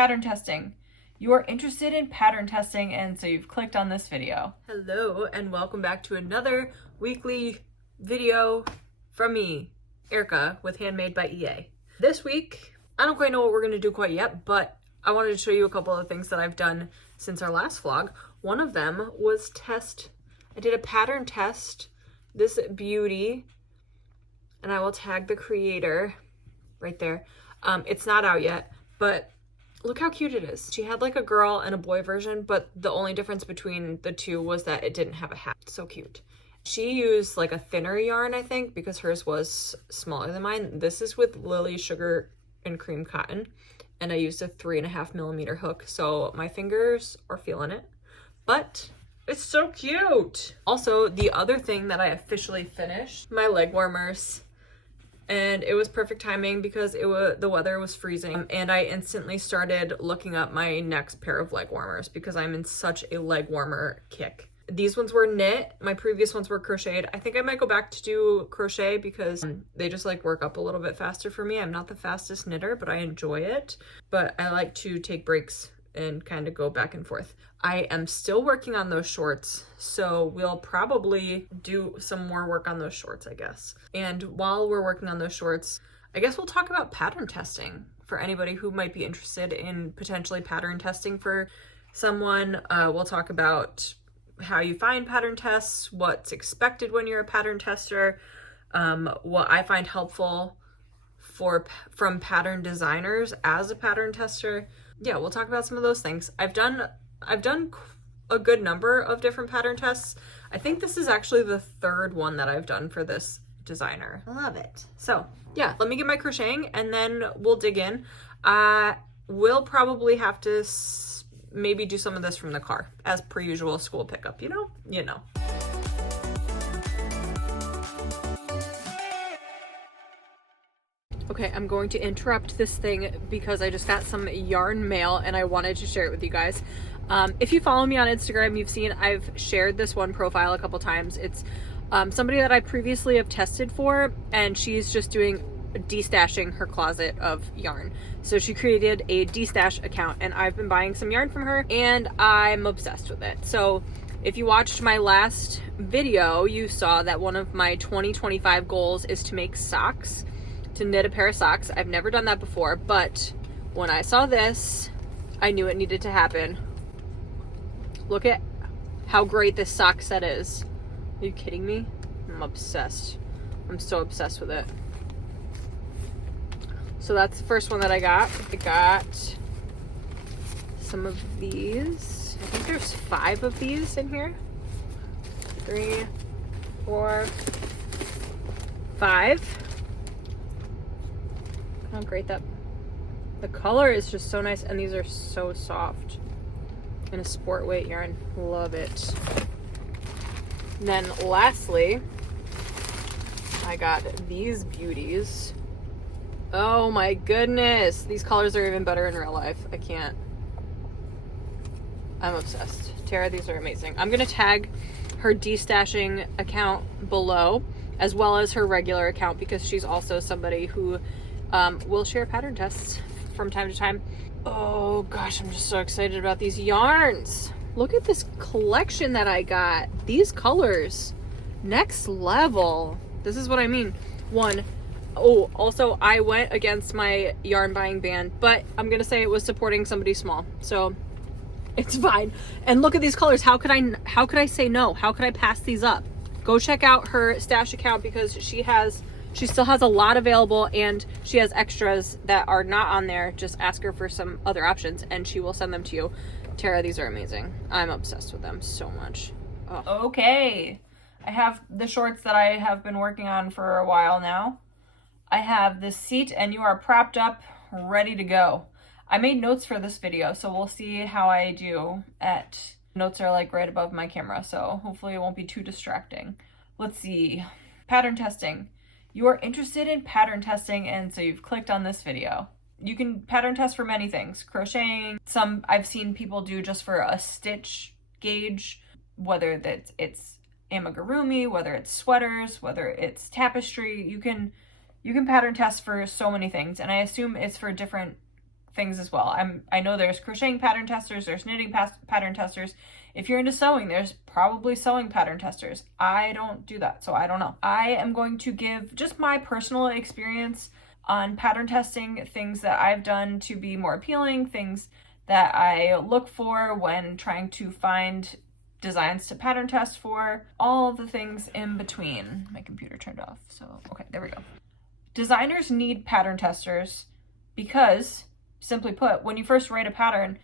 pattern testing. You are interested in pattern testing, and so you've clicked on this video. Hello, and welcome back to another weekly video from me, Erica, with Handmade by EA. This week, I don't quite know what we're going to do quite yet, but I wanted to show you a couple of things that I've done since our last vlog. One of them was I did a pattern test, this beauty, and I will tag the creator right there. It's not out yet, but look how cute it is. She had like a girl and a boy version, but the only difference between the two was that it didn't have a hat. So cute. She used like a thinner yarn, I think, because hers was smaller than mine. This is with Lily Sugar and Cream Cotton, and I used a 3.5mm hook, so my fingers are feeling it, but it's so cute. Also, the other thing that I officially finished, my leg warmers. And it was perfect timing because the weather was freezing, and I instantly started looking up my next pair of leg warmers because I'm in such a leg warmer kick. These ones were knit. My previous ones were crocheted. I think I might go back to do crochet because they just like work up a little bit faster for me. I'm not the fastest knitter, but I enjoy it. But I like to take breaks and kind of go back and forth. I am still working on those shorts, so we'll probably do some more work on those shorts, I guess. And while we're working on those shorts, I guess we'll talk about pattern testing for anybody who might be interested in potentially pattern testing for someone. We'll talk about how you find pattern tests, what's expected when you're a pattern tester, what I find helpful from pattern designers as a pattern tester. Yeah, we'll talk about some of those things. I've done a good number of different pattern tests. I think this is actually the third one that I've done for this designer. I love it. So yeah, let me get my crocheting and then we'll dig in. We'll probably have to maybe do some of this from the car as per usual, school pickup, you know. Okay, I'm going to interrupt this thing because I just got some yarn mail and I wanted to share it with you guys. If you follow me on Instagram, you've seen I've shared this one profile a couple times. It's somebody that I previously have tested for, and she's just doing destashing her closet of yarn. So she created a destash account, and I've been buying some yarn from her and I'm obsessed with it. So if you watched my last video, you saw that one of my 2025 goals is to make socks. To knit a pair of socks. I've never done that before, but when I saw this, I knew it needed to happen. Look at how great this sock set is. Are you kidding me? I'm obsessed. I'm so obsessed with it. So that's the first one that I got. I got some of these. I think there's 5 of these in here. 3, 4, 5. How great the color is just so nice, and these are so soft in a sport weight yarn. Love it. And then lastly, I got these beauties. Oh my goodness, these colors are even better in real life. I can't. I'm obsessed. Tara, these are amazing. I'm gonna tag her destashing account below, as well as her regular account, because she's also somebody who we'll share pattern tests from time to time. Oh gosh, I'm just so excited about these yarns. Look at this collection that I got. These colors, next level. This is what I mean. Also I went against my yarn buying ban, but I'm gonna say it was supporting somebody small, so it's fine. And look at these colors. How could I say no? How could I pass these up? Go check out her stash account because she still has a lot available, and she has extras that are not on there. Just ask her for some other options and she will send them to you. Tara, these are amazing. I'm obsessed with them so much. Oh. Okay, I have the shorts that I have been working on for a while now. I have this seat and you are propped up, ready to go. I made notes for this video, so we'll see how I do notes are like right above my camera, so hopefully it won't be too distracting. Let's see. Pattern testing. You are interested in pattern testing, and so you've clicked on this video. You can pattern test for many things. Crocheting, some I've seen people do just for a stitch gauge, whether it's amigurumi, whether it's sweaters, whether it's tapestry. You can pattern test for so many things, and I assume it's for different things as well. I know there's crocheting pattern testers, there's knitting pattern testers. If you're into sewing, there's probably sewing pattern testers. I don't do that, so I don't know. I am going to give just my personal experience on pattern testing, things that I've done to be more appealing, things that I look for when trying to find designs to pattern test for, all of the things in between. My computer turned off, so okay, there we go. Designers need pattern testers because, simply put, when you first write a pattern,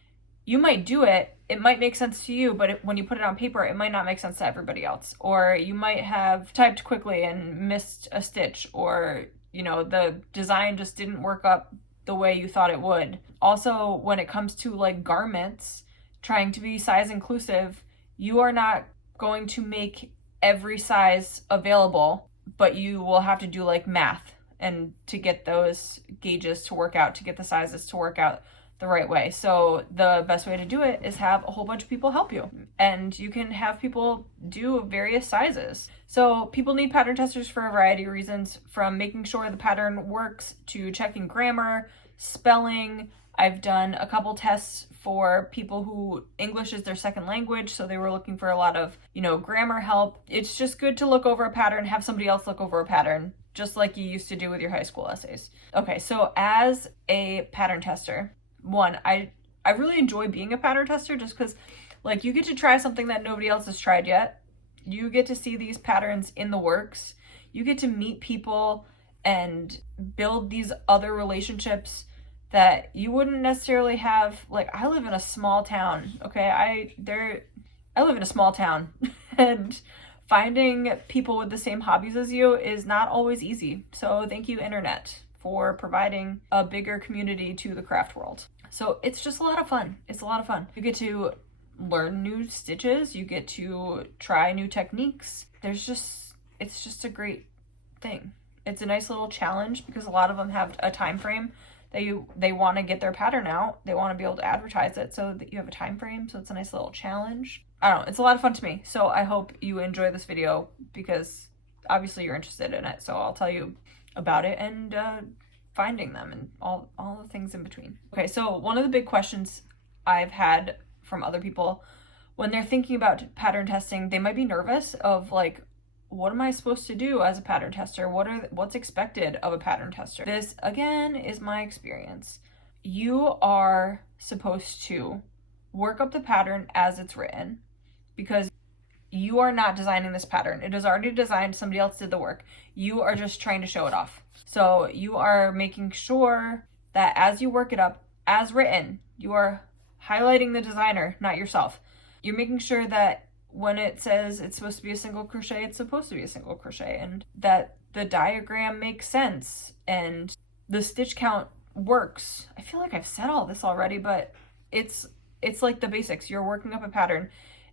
you might do it, it might make sense to you, but when you put it on paper, it might not make sense to everybody else. Or you might have typed quickly and missed a stitch, or, you know, the design just didn't work up the way you thought it would. Also, when it comes to like garments, trying to be size inclusive, you are not going to make every size available, but you will have to do like math and to get those gauges to work out, to get the sizes to work out the right way. So the best way to do it is have a whole bunch of people help you, and you can have people do various sizes. So people need pattern testers for a variety of reasons, from making sure the pattern works to checking grammar, spelling. I've done a couple tests for people who English is their second language, so they were looking for a lot of, you know, grammar help. It's just good to look over a pattern, have somebody else look over a pattern, just like you used to do with your high school essays. Okay, so as a pattern tester, one, I really enjoy being a pattern tester just because, like, you get to try something that nobody else has tried yet. You get to see these patterns in the works. You get to meet people and build these other relationships that you wouldn't necessarily have. Like, I live in a small town, okay? I live in a small town and finding people with the same hobbies as you is not always easy. So thank you, internet, for providing a bigger community to the craft world. So it's just a lot of fun. It's a lot of fun. You get to learn new stitches. You get to try new techniques. It's just a great thing. It's a nice little challenge because a lot of them have a time frame that they want to get their pattern out. They want to be able to advertise it so that you have a time frame. So it's a nice little challenge. I don't know. It's a lot of fun to me. So I hope you enjoy this video because obviously you're interested in it. So I'll tell you about it and finding them and all the things in between. Okay, so one of the big questions I've had from other people when they're thinking about pattern testing, they might be nervous of like, what am I supposed to do as a pattern tester? What's expected of a pattern tester? This, again, is my experience. You are supposed to work up the pattern as it's written because you are not designing this pattern. It is already designed. Somebody else did the work. You are just trying to show it off. So you are making sure that as you work it up as written, you are highlighting the designer, not yourself. You're making sure that when it says it's supposed to be a single crochet, it's supposed to be a single crochet, and that the diagram makes sense and the stitch count works. I feel like I've said all this already, but it's like the basics. You're working up a pattern.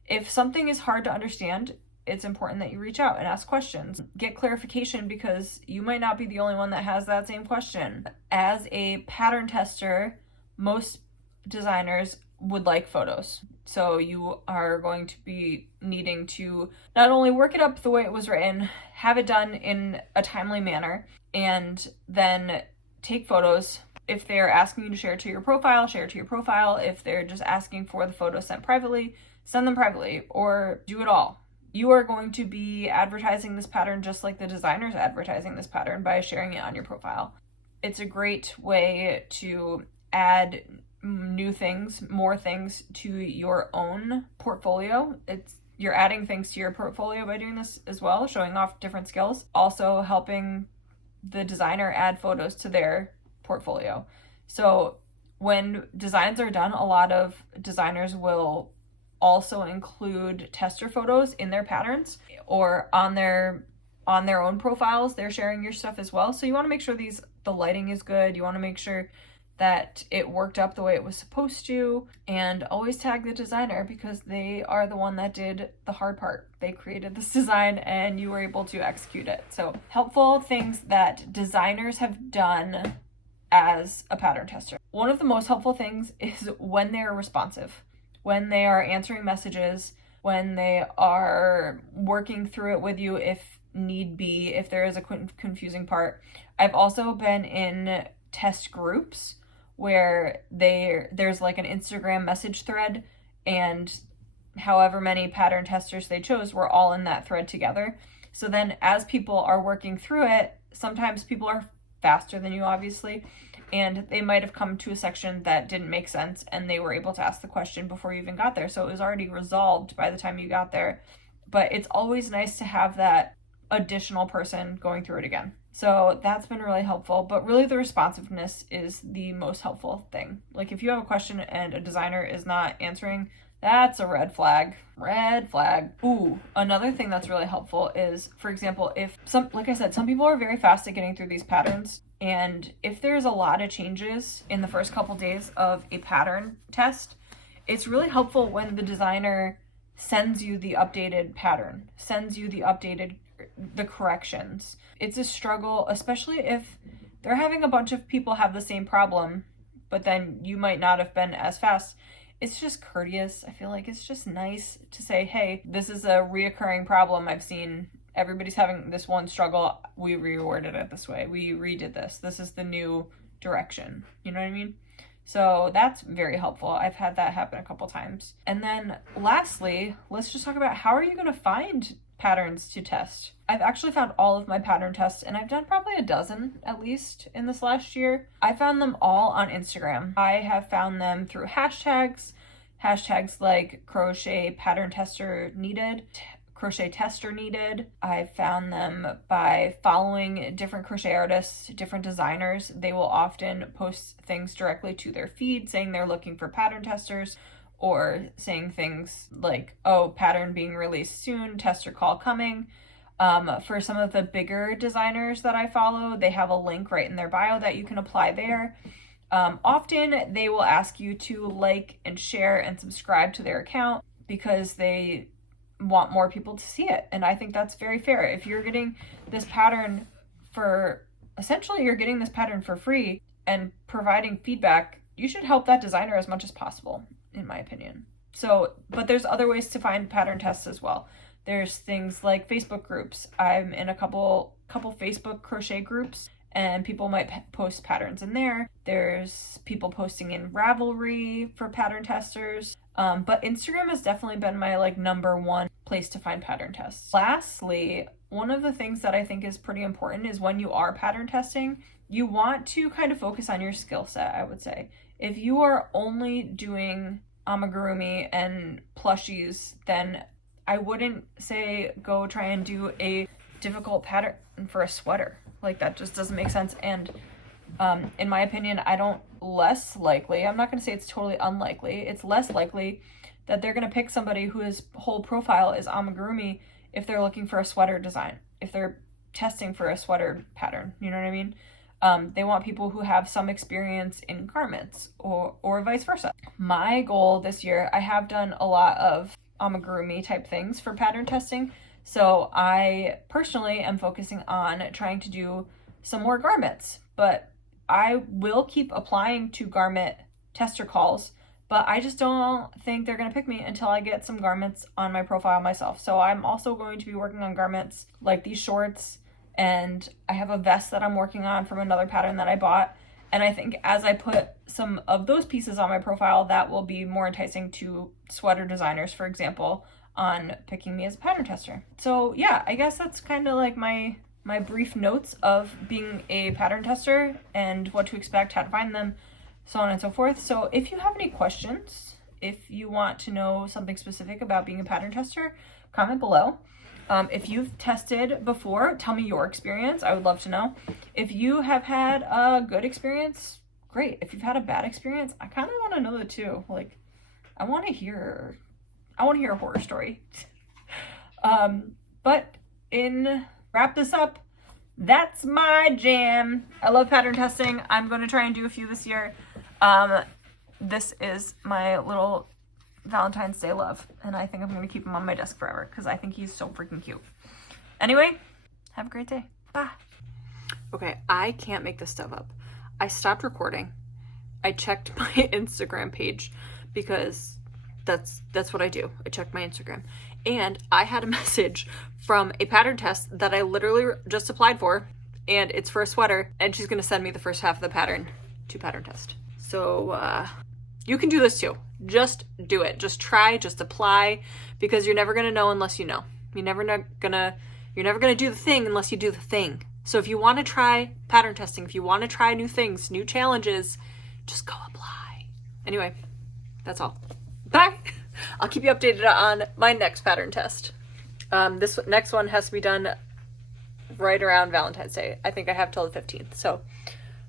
If something is hard to understand, it's important that you reach out and ask questions. Get clarification because you might not be the only one that has that same question. As a pattern tester, most designers would like photos. So you are going to be needing to not only work it up the way it was written, have it done in a timely manner, and then take photos. If they're asking you to share it to your profile, share it to your profile. If they're just asking for the photos sent privately, send them privately, or do it all. You are going to be advertising this pattern just like the designer's advertising this pattern by sharing it on your profile. It's a great way to add new things, more things to your own portfolio. You're adding things to your portfolio by doing this as well, showing off different skills, also helping the designer add photos to their portfolio. So when designs are done, a lot of designers will also include tester photos in their patterns or on their own profiles. They're sharing your stuff as well. So you want to make sure the lighting is good. You want to make sure that it worked up the way it was supposed to, and always tag the designer because they are the one that did the hard part. They created this design and you were able to execute it. So helpful things that designers have done as a pattern tester. One of the most helpful things is when they're responsive, when they are answering messages, when they are working through it with you if need be, if there is a confusing part. I've also been in test groups where there's like an Instagram message thread, and however many pattern testers they chose were all in that thread together. So then as people are working through it, sometimes people are faster than you, obviously, and they might have come to a section that didn't make sense and they were able to ask the question before you even got there. So it was already resolved by the time you got there. But it's always nice to have that additional person going through it again. So that's been really helpful, but really the responsiveness is the most helpful thing. Like if you have a question and a designer is not answering, that's a red flag. Red flag. Ooh, another thing that's really helpful is, for example, if like I said, some people are very fast at getting through these patterns. And if there's a lot of changes in the first couple days of a pattern test, it's really helpful when the designer sends you the updated pattern, sends you the corrections. It's a struggle, especially if they're having a bunch of people have the same problem, but then you might not have been as fast. It's just courteous. I feel like it's just nice to say, hey, this is a reoccurring problem I've seen. Everybody's having this one struggle. We reworded it this way. We redid this. This is the new direction. You know what I mean? So that's very helpful. I've had that happen a couple times. And then lastly, let's just talk about how are you going to find patterns to test. I've actually found all of my pattern tests, and I've done probably a dozen at least in this last year. I found them all on Instagram. I have found them through hashtags like crochet pattern tester needed, crochet tester needed. I found them by following different crochet artists, different designers. They will often post things directly to their feed saying they're looking for pattern testers, or saying things like, oh, pattern being released soon, tester call coming. For some of the bigger designers that I follow, they have a link right in their bio that you can apply there. Often they will ask you to like and share and subscribe to their account because they want more people to see it. And I think that's very fair. If you're getting this pattern you're getting this pattern for free and providing feedback, you should help that designer as much as possible, in my opinion. So, but there's other ways to find pattern tests as well. There's things like Facebook groups. I'm in a couple Facebook crochet groups, and people might post patterns in there. There's people posting in Ravelry for pattern testers. But Instagram has definitely been my number one place to find pattern tests. Lastly, one of the things that I think is pretty important is when you are pattern testing, you want to kind of focus on your skill set, I would say. If you are only doing amigurumi and plushies, then I wouldn't say go try and do a difficult pattern for a sweater. That just doesn't make sense. And in my opinion, I'm not going to say it's totally unlikely. It's less likely that they're going to pick somebody whose whole profile is amigurumi if they're looking for a sweater design, if they're testing for a sweater pattern, you know what I mean? They want people who have some experience in garments or vice versa. My goal this year, I have done a lot of amigurumi type things for pattern testing. So I personally am focusing on trying to do some more garments, but I will keep applying to garment tester calls, but I just don't think they're going to pick me until I get some garments on my profile myself. So I'm also going to be working on garments like these shorts, and I have a vest that I'm working on from another pattern that I bought. And I think as I put some of those pieces on my profile, that will be more enticing to sweater designers, for example, on picking me as a pattern tester. So yeah, I guess that's kind of like my brief notes of being a pattern tester and what to expect, how to find them, so on and so forth. So if you have any questions, if you want to know something specific about being a pattern tester, comment below. If you've tested before, tell me your experience. I would love to know. If you have had a good experience, great. If you've had a bad experience, I kind of want to know that too. I want to hear a horror story. But wrap this up, that's my jam. I love pattern testing. I'm going to try and do a few this year. This is my little Valentine's Day love, and I think I'm going to keep him on my desk forever because I think he's so freaking cute. Anyway, have a great day. Bye. Okay, I can't make this stuff up. I stopped recording. I checked my Instagram page because that's what I do. I check my Instagram. And I had a message from a pattern test that I literally just applied for, and it's for a sweater, and she's going to send me the first half of the pattern to pattern test. So you can do this too. Just do it. Just try, just apply, because you're never gonna know unless you know. You're never gonna do the thing unless you do the thing. So if you want to try pattern testing, if you want to try new things, new challenges, just go apply. Anyway, that's all. Bye. I'll keep you updated on my next pattern test. This next one has to be done right around Valentine's Day. I think I have till the 15th. So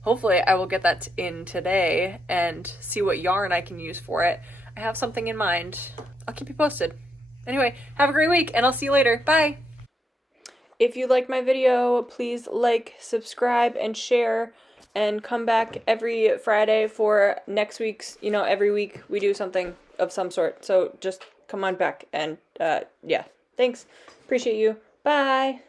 hopefully I will get that in today and see what yarn I can use for it. I have something in mind. I'll keep you posted. Anyway, have a great week and I'll see you later. Bye. If you liked my video, please like, subscribe, and share, and come back every Friday for next week's, every week we do something of some sort. So just come on back and, yeah. Thanks. Appreciate you. Bye.